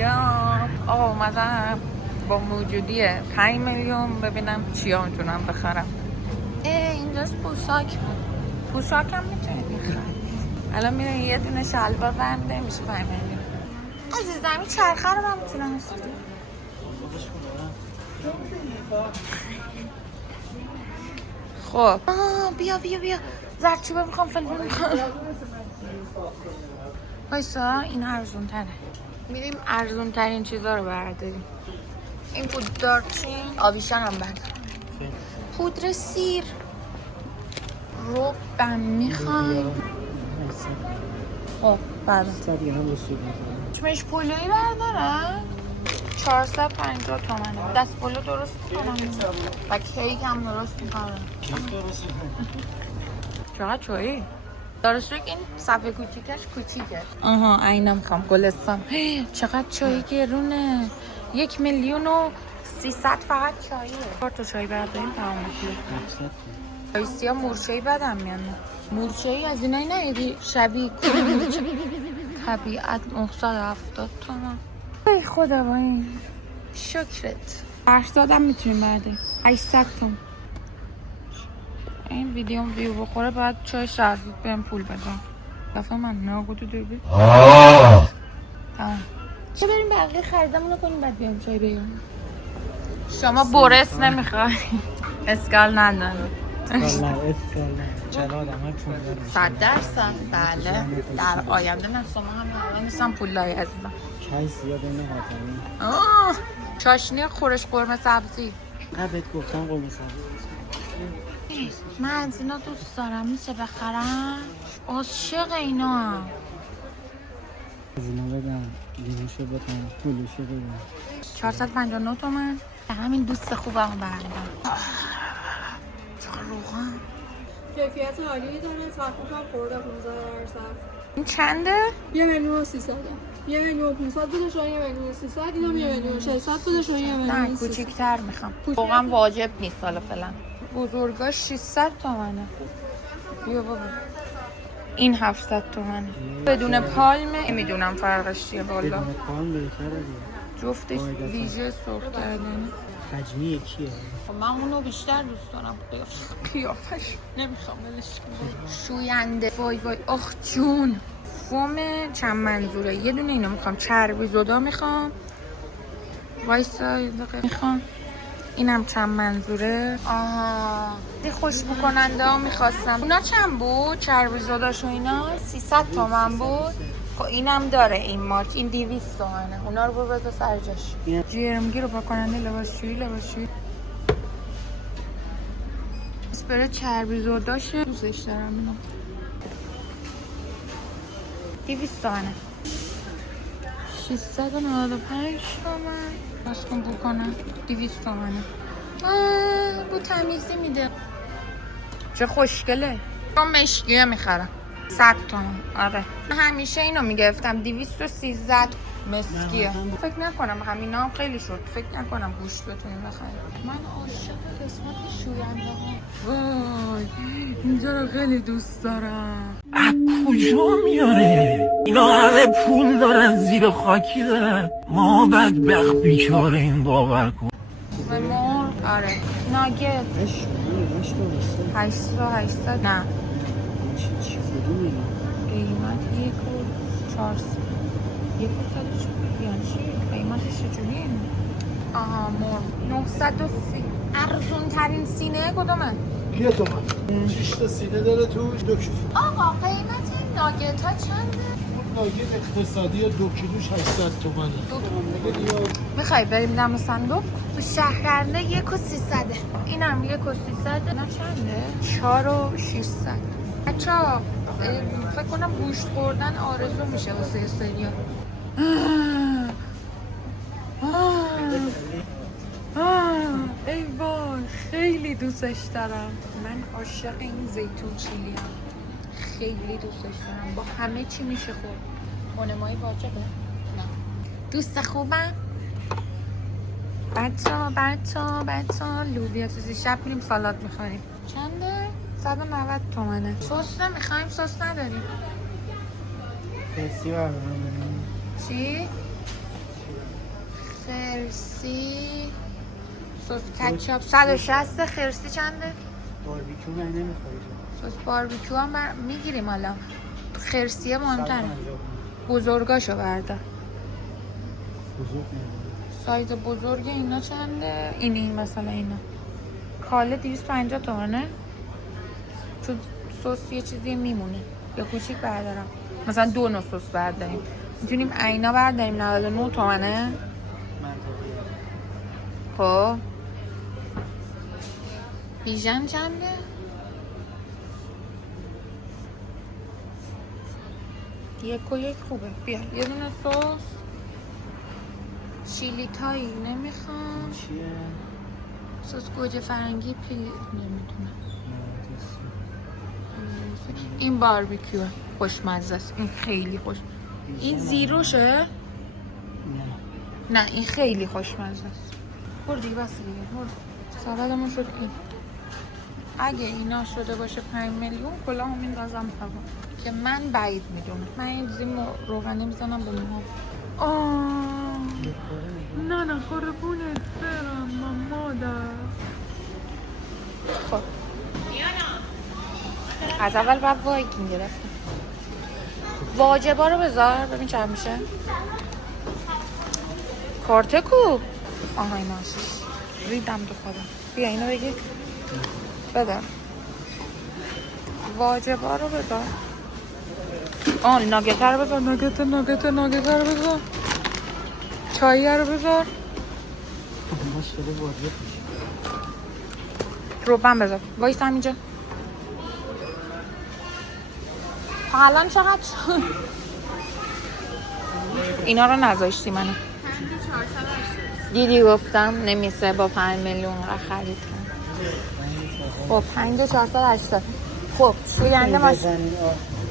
سلام. آقا اومدم با موجودی 5 میلیون ببینم چیا میتونم بخرم. اینجاست پوشاک بود. پوشاک هم میتونید بخرم. الان میرم یه دونه شلوار برمیده میشه 5 میلیون. عزیزم این چرخه رو من میتونم استفاده. خب بیا زرچوبه میخوام فلفل میخوام. وایسا این ارزون تره. میریم ارزون ترین چیزا رو برداریم. این پودر دارچین آویشن هم برداریم. پودر سیر روبم میخوایم. خب بردارم. چمش پلویی بردارم. 450 تومنه. دست پلو درست میکنم و کیک هم درست میکنم. چقدر چایی؟ درسته که این صفحه کوچیکش کوچیکه. آها اینم میخوام. گلستان. چقدر چایی گرونه. 1,300,000 فقط چاییه. 4 تا چای برداریم تمام میشه. چایسیا مورچه‌ای بدم میاد. مورچه‌ای از اینایی نه شبیه طبیعت 970 تومن. ای خدا با این شکرت. 80 هم میتونیم برداریم. 800 تومن. این ویدیو ویو بخوره باید چای شرفید بهم پول بدم. دفعه من ناگودو دیدی. تمام. چه بریم بقیه خریدمونو کنیم بعد بیام چای بگیریم. شما برس نمیخوای؟ اسکال نداره. چرا آدمای پول داره؟ 100%. بله. در آینده من شما هم نیستم پولای عزیزم. چای زیاد نمیخوام. چاشنی خورش قرمه سبزی. بهت گفتم قرمه سبزی. من از اینا دوست دارم. میشه بخرم؟ عاشق اینا هم. از اینا بدم لیموشو بدم پولوشو بدم. 459 تومن. همین دوست خوبم بردم. چقدر روغن. کیفیت عالی داره. صرفش هم خورده 15,000. این چنده؟ 1,300,000. 1,500,000 بوده شاید 1,300,000. اینم 1,600,000 بوده شاید 1,300,000. نه کوچیک‌تر میخوام. واقعا واجب نیست حالا فعلا. بزرگا 600 تومنه. بیا بابا. این 700 تومنه. بدون پالمه. نمیدونم فرقش چیه بالا. بدون پالم بهتره دیگه. جفتش ویژه سرخ کردنه. حجمی یکیه. من اونو بیشتر دوست دارم. قیافش نمیخوام ولش کنم. شوینده. وای آخ جون. فوم چند منظوره. یه دونه اینو میخوام. چربی زدا میخوام. وایسا یه دقیقه میخوام. اینم چند منظوره. این خوشبو کننده ها میخواستم. اونا چند بود؟ چربی زداش و اینا 300 تومن بود. خب اینم داره این مارک. این 200 تومنه. اونا رو بذار سر جاش. جرمگی رو با کننده لباسشویی. اسپری چربی زداشه. دوستش دارم اینو. 200 تومنه. 695 تومن. باز کن بو کنم. 200 تومنه. بو تمیزی میده. چه خوشگله. من مشکیه میخرم. 100 تومن. آره. همیشه اینو میگرفتم. 213 مسکیه. فکر نکنم همینا هم خیلی شد. فکر نکنم گوشت بتونیم بخریم. من عاشق قسمت شوینده ها. وای اینجا رو خیلی دوست دارم. از کجا میاره؟ اینا همه پول دارن زیر خاکی دارن. ما بدبخت بیچاره این باور کن. و مرغ آره. ناگت 800 نه. چی کدومه؟ قیمت 1,400. 1,400 یعنی چی؟ قیمتش چجوریه؟ آها مرغ 930. ارزون ترین سینه کدومه؟ 1 تومن. 6 تا سینه داره توش 2 کیلو. آقا قیمت این ناگت ها چنده؟ اون ناگت اقتصادی 2 کیلوش 800 تومنه. میخوای بریم دم صندوق؟ تو شهرنده 1,300. اینم 1,300. نه چنده؟ 4,600. بچه‌ها فکر کنم گوشت خوردن آرزو میشه واسه سریا. ای وای خیلی دوستش دارم. من عاشق این زیتون چیلی هم. خیلی دوستش دارم. با همه چی میشه خورد. خونمایی واجبه؟ نه. دوست خوبم. بچه لوبیا چیزی شب میریم سالاد میخوریم. چنده؟ 190 تومنه. سس نمیخوایم؟ سس نداریم. کسی بردارم. چی؟ خرسی سس کچاپ 160. خرسی چنده؟ باربیکیو من نمیخوری سس باربیکیو هم میگیریم حالا. خرسیه مهمتره. بزرگاشو بردار. بزرگ نمیخوری سایز بزرگ اینا چنده؟ اینی مثلا اینا کاله 250 تومنه چون سس یه چیزی میمونه یا کوچیک بردارم مثلا 2 نوع سس برداریم میتونیم عینا برداریم 99 تومنه خب بیژن چنده؟ یک و یک خوبه بیا یه دونه سس چیلی تایی نمیخوام چیه؟ سس گوجه فرنگی نمیدونم این باربیکیو خوشمزه است این خیلی خوش این زیروشه؟ نه این خیلی خوشمزه است برو دیگه بس دیگه برو سبدمون شد این اگه اینا شده باشه 5 میلیون کلاهو میندازم هوا که من بعید میدونم من این زیم روغنی میزنم به موهام نه قربونت برم مادر خب از اول باید وایکینگ گرفتم واجبا رو بذار ببین چند میشه کارته کو آهای ناشیش ریدم تو خودم بیا اینو بگی بده واجبا رو بذار ناگته رو بذار ناگته رو بذار چایی رو بذار شده واجب میشه روبن بذار وایستم اینجا الان چقدر شد؟ اینا رو نذاشتی منو دیدی گفتم نمیشه با 5 میلیون را خرید کنم خب 5480 خب شوینده ماشین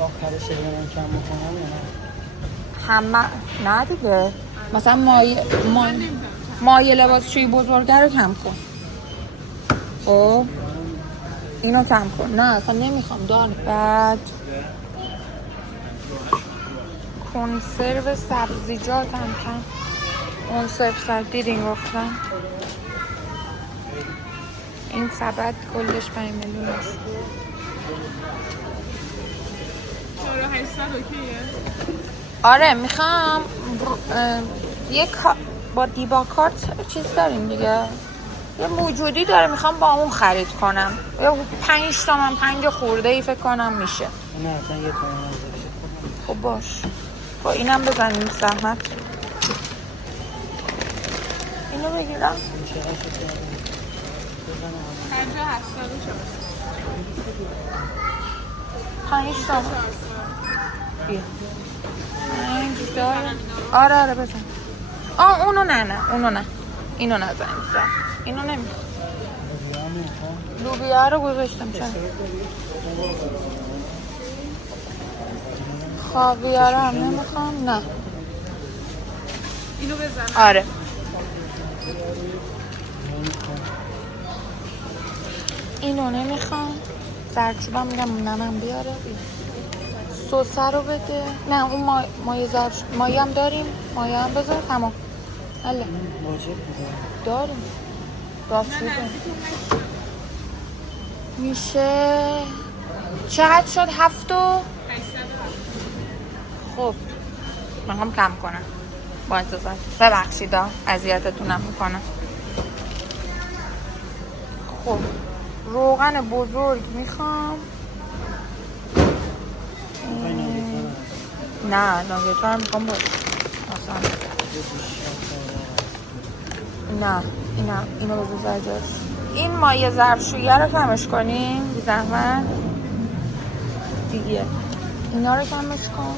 آخرش من کم میکنم یا همه نه دیگه مثلا مایه لباسشویی بزرگه رو کم کن خب اینو کم کن نه اصلا نمیخوام دارم بعد کنسرو سبزیجات هم کم کنسرو دیدین گفتم این سبد کلش 5 میلیون است 800 اوکیه آره میخوام یک با دیبا کارت چیز داریم دیگه یه موجودی داره میخوام با اون خرید کنم یا 5 تومن 5 خورده ای فکر کنم میشه نه اصلا 1 تومن نذاشته خب باش با اینم بزنیم زحمت اینو بگیرم 5 تومن بیا 5 دارم آره بزن اونو نه اینو نزنیم اینو نمیخوام لوبیا رو گذاشتم چرا خاویار هم نمیخوام نه اینو بزن آره اینو نمیخوام زرچوبم میگم نمم بیاره سوسه رو بده نه اون مایه هم داریم مایه هم بذار تمام حالا داریم راستی میشه چقدر شد 7 و خب من هم کم کنم با اجازت ببخشید اذیتتونم میکنم خب روغن بزرگ میخوام نه ناگه‌ها هم میخوام باشه مثلا نه اینو بذار جاش این مایه ظرفشویی رو کمش کنیم بی زحمت دیگه اینا رو کمش کن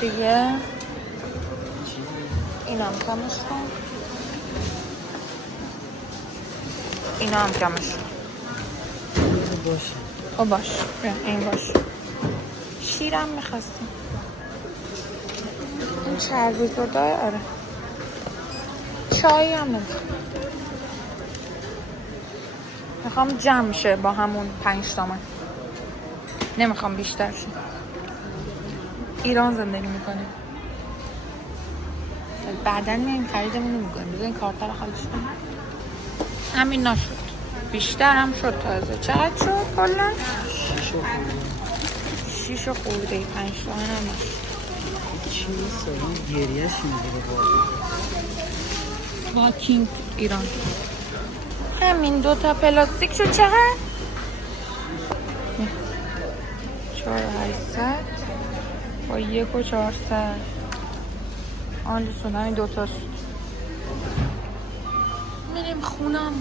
دیگه اینا هم کمش کن اینا هم کمش کن باشه باش این باش شیرم میخواستیم این چربی زدای آره چایی هم میخوام جمع شه با همون 5 تومن نمیخوام بیشتر شه ایران زندگی میکنیم بعدن میایم خریدمون رو میکنیم. بذار این کارت رو خالیش کنیم. همین نشد، بیشتر هم شد. تازه چقدر شد کلا؟ 6 خورده 5 تومن هم نشد. چی سالان گریهش میگیره واقعا. واکینگ ایران. همین 2 تا پلاستیک شد چقدر؟ 4800 با 1400. آن شد همین 2 تا شد. میریم خونم.